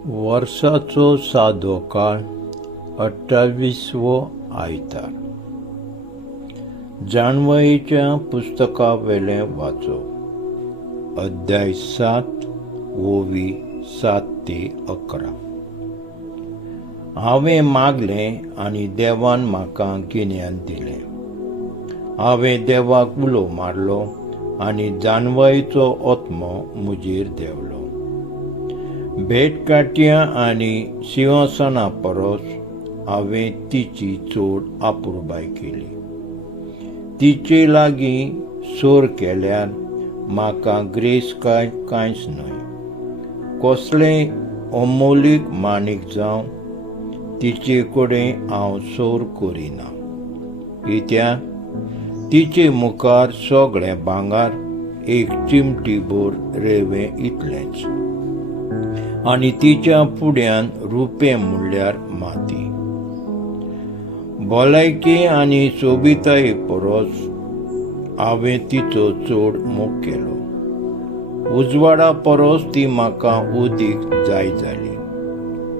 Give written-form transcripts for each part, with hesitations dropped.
वर्साचो सादो काळ 28वो आयतार. जाणवयेच्या पुस्तका वेलें वाचप. अध्याय 7 ओवी 7 ते 11. हांवें मागलें आनी देवान म्हाका गिन्यान दिलें. हांवें देवाक उलो मारलो आनी जाणवयेचो ओत्मो म्हजेर देवलो. भेटकाट्यां आनी सिंहासना परस हांवें तिची चड आपुरबाय केली. तिचे लागीं सोर केल्यार म्हाका ग्रेसकाय कांयच न्हय. कसलेय अमोलीक माणिक जावं तिचे कडेन हांव सोर करिना. कित्याक तिचे मुखार सगळें भांगार एक चिमटीभर रेंवें इतलेंच, आनी तिच्या फुड्यान रुपें म्हणल्यार माती. भलायकी आनी सोबिताये परस हांवें तिचो चड मोग केलो. उजवाडा परस ती म्हाका अदीक जाय जाली,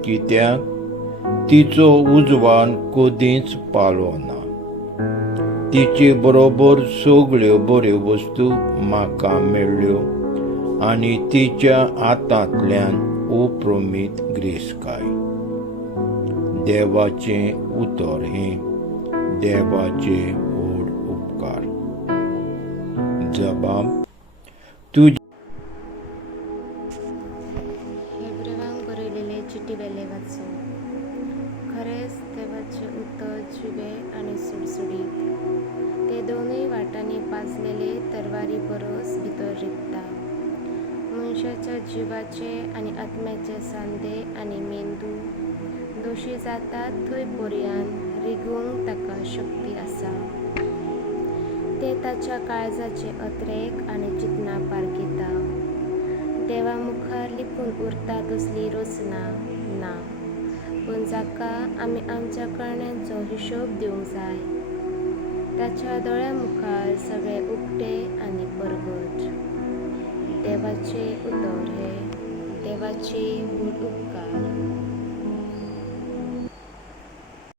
कित्याक तिचो उजवाड कदींच पालो ना. तिचे बरोबर सगळ्यो बऱ्यो वस्तू म्हाका मेळ्ळ्यो आनी तिच्या हातांतल्यान अप्रमीत ग्रेसकाय. देवाचें उतर हें देवाचे व्हड उपकार. जबाब. हेब्रेवांक बरयलेले चिटीवेले वाचून. खरेंच देवाचे उतर जिवे आनी सुडसुडीत. ते दोनूय वाटांनी पाजलेले तरवारी परस भितर रिगता. मनशाच्या जिवाचे आनी आत्म्याचे सांधे आनी मेंदू दोशी जातात थंय पर्यान रिगूंक ताका शक्ती आसा. ते ताच्या काळजाचे अत्रेक आनी चिंतना पारखिता. देवा मुखार लिपून उरता तसली रचना ना, पूण जाका आमी आमच्या कळण्यांचो हिशोब दिवंक जाय. ताच्या दोळ्या मुखार सगळें उक्ते आनी परगट. देवाचे उतर हे देवाचे व्हड उपकार.